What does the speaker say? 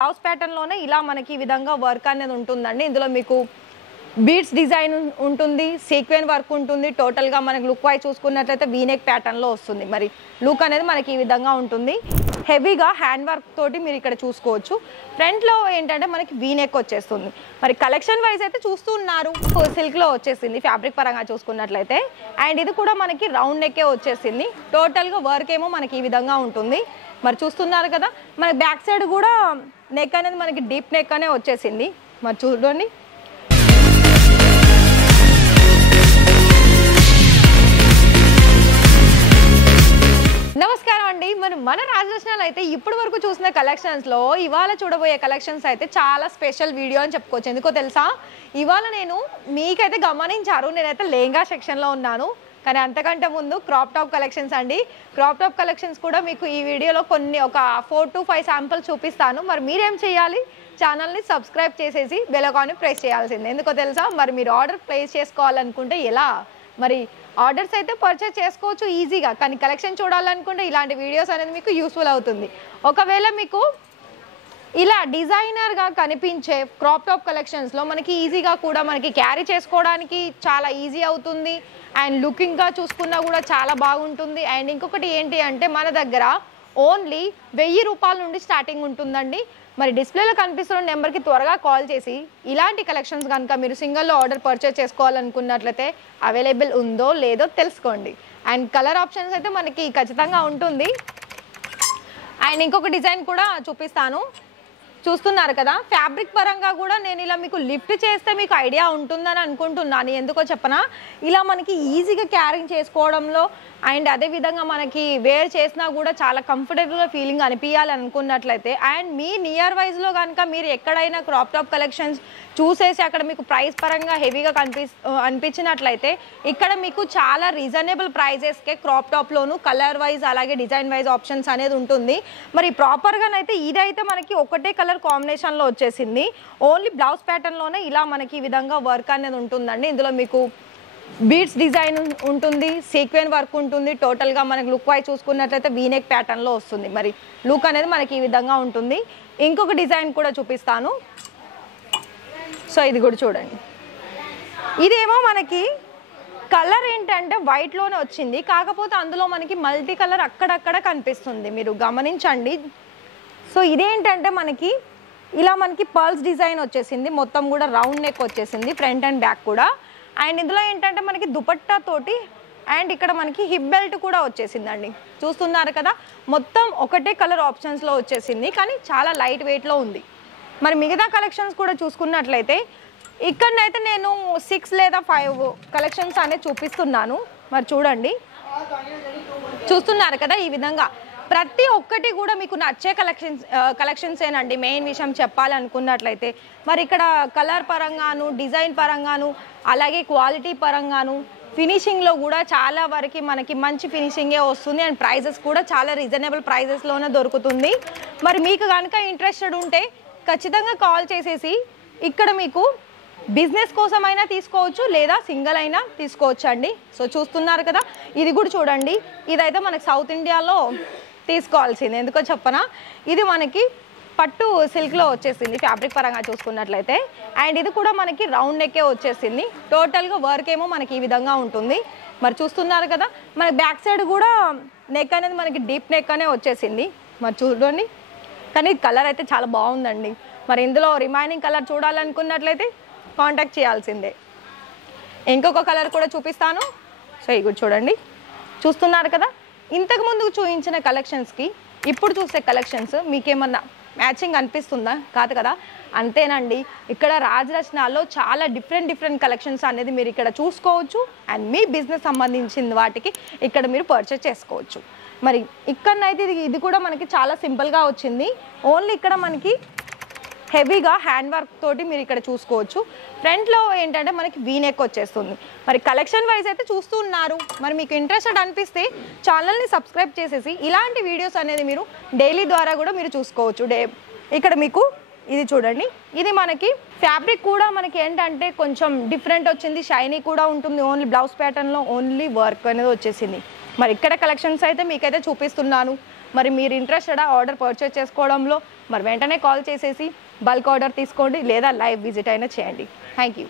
Blouse pattern లోనే ఇలా మనకి ఈ విధంగా వర్క్ అనేది ఉంటుందండి. ఇందులో మీకు బీడ్స్ డిజైన్ ఉంటుంది, సీక్వెన్ వర్క్ ఉంటుంది. టోటల్ గా మనకి లుక్ వైజ్ చూసుకున్నట్లయితే వీనెక్ ప్యాటర్న్ లో వస్తుంది. మరి లుక్ అనేది మనకి ఈ విధంగా ఉంటుంది. హెవీగా హ్యాండ్ వర్క్ తోటి మీరు ఇక్కడ చూసుకోవచ్చు. ఫ్రంట్ లో ఏంటంటే మనకి వీనెక్ వచ్చేస్తుంది. మరి కలెక్షన్ వైజ్ అయితే చూస్తూ ఉన్నారు, సిల్క్ లో వచ్చేసింది ఫ్యాబ్రిక్ పరంగా చూసుకున్నట్లయితే. అండ్ ఇది కూడా మనకి రౌండ్ నెక్కే వచ్చేసింది. టోటల్ గా వర్క్ ఏమో మనకి ఈ విధంగా ఉంటుంది. మరి చూస్తున్నారు కదా, మన బ్యాక్ సైడ్ కూడా నెక్ అనేది మనకి డీప్ నెక్ అనే వచ్చేసింది. మరి చూడండి, నమస్కారం అండి. మన రాజలక్ష్మిలో అయితే ఇప్పటి వరకు చూసిన కలెక్షన్స్ లో ఇవాళ చూడబోయే కలెక్షన్స్ అయితే చాలా స్పెషల్ వీడియో అని చెప్పుకోవచ్చు. ఎందుకో తెలుసా, ఇవాళ నేను మీకైతే గమనించారు, నేనైతే లెహంగా సెక్షన్ లో ఉన్నాను. కానీ అంతకంటే ముందు క్రాప్ టాప్ కలెక్షన్స్ అండి. క్రాప్ టాప్ కలెక్షన్స్ కూడా మీకు ఈ వీడియోలో ఒక 4 to 5 శాంపుల్ చూపిస్తాను. మరి మీరేం చేయాలి, ఛానల్ని సబ్స్క్రైబ్ చేసేసి బెల్ ఐకాన్ని ప్రెస్ చేయాల్సిందే. ఎందుకో తెలుసా, మరి మీరు ఆర్డర్ ప్లేస్ చేసుకోవాలనుకుంటే ఎలా, మరి ఆర్డర్స్ అయితే పర్చేస్ చేసుకోవచ్చు ఈజీగా. కానీ కలెక్షన్ చూడాలనుకుంటే ఇలాంటి వీడియోస్ అనేది మీకు యూస్ఫుల్ అవుతుంది. ఒకవేళ మీకు ఇలా డిజైనర్గా కనిపించే క్రాప్ టాప్ కలెక్షన్స్లో మనకి ఈజీగా కూడా మనకి క్యారీ చేసుకోవడానికి చాలా ఈజీ అవుతుంది. అండ్ లుకింగ్గా చూసుకున్నా కూడా చాలా బాగుంటుంది. అండ్ ఇంకొకటి ఏంటి అంటే మన దగ్గర ఓన్లీ 1000 రూపాయల నుండి స్టార్టింగ్ ఉంటుందండి. మరి డిస్ప్లేలో కనిపిస్తున్న నెంబర్కి త్వరగా కాల్ చేసి ఇలాంటి కలెక్షన్స్ కనుక మీరు సింగిల్లో ఆర్డర్ పర్చేస్ చేసుకోవాలనుకున్నట్లయితే అవైలబుల్ ఉందో లేదో తెలుసుకోండి. అండ్ కలర్ ఆప్షన్స్ అయితే మనకి ఖచ్చితంగా ఉంటుంది. అండ్ ఇంకొక డిజైన్ కూడా చూపిస్తాను. చూస్తున్నారు కదా, ఫ్యాబ్రిక్ పరంగా కూడా నేను ఇలా మీకు లిఫ్ట్ చేస్తే మీకు ఐడియా ఉంటుందని అనుకుంటున్నాను. ఎందుకో చెప్పనా, ఇలా మనకి ఈజీగా క్యారింగ్ చేసుకోవడంలో అండ్ అదేవిధంగా మనకి వేర్ చేసినా కూడా చాలా కంఫర్టబుల్గా ఫీలింగ్ అనిపించాలి అనుకున్నట్లయితే, అండ్ మీ నియర్ వైజ్లో కనుక మీరు ఎక్కడైనా క్రాప్ టాప్ కలెక్షన్స్ చూసేసి అక్కడ మీకు ప్రైస్ పరంగా హెవీగా అనిపించినట్లయితే ఇక్కడ మీకు చాలా రీజనబుల్ ప్రైజెస్కే క్రాప్ టాప్లోను కలర్ వైజ్ అలాగే డిజైన్ వైజ్ ఆప్షన్స్ అనేది ఉంటుంది. మరి ప్రాపర్గానైతే ఇదైతే మనకి ఒకటే కలర్ కాంబినేషన్లో వచ్చేసింది. ఓన్లీ బ్లౌజ్ ప్యాటర్న్లోనే ఇలా మనకి ఈ విధంగా వర్క్ అనేది ఉంటుందండి. ఇందులో మీకు బీడ్స్ డిజైన్ ఉంటుంది, సీక్వెన్ వర్క్ ఉంటుంది. టోటల్గా మనకి లుక్ వైజ్ చూసుకున్నట్లయితే వీనెక్ ప్యాటర్న్లో వస్తుంది. మరి లుక్ అనేది మనకి ఈ విధంగా ఉంటుంది. ఇంకొక డిజైన్ కూడా చూపిస్తాను. సో ఇది కూడా చూడండి, ఇదేమో మనకి కలర్ ఏంటంటే వైట్లోనే వచ్చింది, కాకపోతే అందులో మనకి మల్టీ కలర్ అక్కడక్కడ కనిపిస్తుంది, మీరు గమనించండి. సో ఇదేంటంటే మనకి ఇలా మనకి పర్ల్స్ డిజైన్ వచ్చేసింది, మొత్తం కూడా రౌండ్ నెక్ వచ్చేసింది ఫ్రంట్ అండ్ బ్యాక్ కూడా. అండ్ ఇందులో ఏంటంటే మనకి దుపట్టా తోటి అండ్ ఇక్కడ మనకి హిప్ బెల్ట్ కూడా వచ్చేసిందండి. చూస్తున్నారు కదా, మొత్తం ఒకటే కలర్ ఆప్షన్స్లో వచ్చేసింది, కానీ చాలా లైట్ వెయిట్లో ఉంది. మరి మిగతా కలెక్షన్స్ కూడా చూసుకున్నట్లయితే ఇక్కడనైతే నేను 6 లేదా 5 కలెక్షన్స్ అనేది చూపిస్తున్నాను. మరి చూస్తున్నారు కదా, ఈ విధంగా ప్రతి ఒక్కటి కూడా మీకు నచ్చే కలెక్షన్స్ ఏనండి. మెయిన్ విషయం చెప్పాలనుకున్నట్లయితే మరి ఇక్కడ కలర్ పరంగాను, డిజైన్ పరంగాను, అలాగే క్వాలిటీ పరంగాను, ఫినిషింగ్లో కూడా చాలా వరకు మనకి మంచి ఫినిషింగే వస్తుంది. అండ్ ప్రైజెస్ కూడా చాలా రీజనబుల్ ప్రైజెస్లోనే దొరుకుతుంది. మరి మీకు కనుక ఇంట్రెస్టెడ్ ఉంటే ఖచ్చితంగా కాల్ చేసేసి ఇక్కడ మీకు బిజినెస్ కోసమైనా తీసుకోవచ్చు లేదా సింగిల్ అయినా తీసుకోవచ్చు అండి. సో చూస్తున్నారు కదా, ఇది కూడా చూడండి, ఇదైతే మనకి సౌత్ ఇండియాలో తీసుకోవాల్సింది. ఎందుకో చెప్పనా, ఇది మనకి పట్టు సిల్క్లో వచ్చేసింది ఫ్యాబ్రిక్ పరంగా చూసుకున్నట్లయితే. అండ్ ఇది కూడా మనకి రౌండ్ నెక్కే వచ్చేసింది. టోటల్గా వర్క్ ఏమో మనకి ఈ విధంగా ఉంటుంది. మరి చూస్తున్నారు కదా, మన బ్యాక్ సైడ్ కూడా నెక్ అనేది మనకి డీప్ నెక్ అనే వచ్చేసింది. మరి చూడండి, కానీ కలర్ అయితే చాలా బాగుందండి. మరి ఇందులో రిమైనింగ్ కలర్ చూడాలనుకున్నట్లయితే కాంటాక్ట్ చేయాల్సిందే. ఇంకొక కలర్ కూడా చూపిస్తాను. సో ఇది చూడండి, చూస్తున్నారు కదా, ఇంతకుముందు చూపించిన కలెక్షన్స్కి ఇప్పుడు చూసే కలెక్షన్స్ మీకేమన్నా మ్యాచింగ్ అనిపిస్తుందా? కాదు కదా, అంతేనండి. ఇక్కడ రాజరత్నాల్లో చాలా డిఫరెంట్ కలెక్షన్స్ అనేది మీరు ఇక్కడ చూసుకోవచ్చు. అండ్ మీ బిజినెస్ సంబంధించిన వాటికి ఇక్కడ మీరు పర్చేస్ చేసుకోవచ్చు. మరి ఇక్కడనైతే ఇది కూడా మనకి చాలా సింపుల్గా వచ్చింది. ఓన్లీ ఇక్కడ మనకి హెవీగా హ్యాండ్ వర్క్ తోటి మీరు ఇక్కడ చూసుకోవచ్చు. ఫ్రంట్లో ఏంటంటే మనకి వీనెక్ వచ్చేస్తుంది. మరి కలెక్షన్ వైజ్ అయితే చూస్తూ ఉన్నారు. మరి మీకు ఇంట్రెస్టెడ్ అనిపిస్తే ఛానల్ని సబ్స్క్రైబ్ చేసేసి ఇలాంటి వీడియోస్ అనేది మీరు డైలీ ద్వారా కూడా మీరు చూసుకోవచ్చు. ఇక్కడ మీకు ఇది చూడండి, ఇది మనకి ఫ్యాబ్రిక్ కూడా మనకి ఏంటంటే కొంచెం డిఫరెంట్ వచ్చింది, షైనీ కూడా ఉంటుంది. ఓన్లీ బ్లౌజ్ ప్యాటర్న్లో ఓన్లీ వర్క్ అనేది వచ్చేసింది. మరి ఇక్కడ కలెక్షన్స్ అయితే మీకైతే చూపిస్తున్నాను. మరి మీరు ఇంట్రెస్టెడా ఆర్డర్ పర్చేస్ చేసుకోవడంలో? మరి వెంటనే కాల్ చేసేసి బల్క్ ఆర్డర్ తీసుకోండి లేదా లైవ్ విజిట్ అయినా చేయండి. Thank you.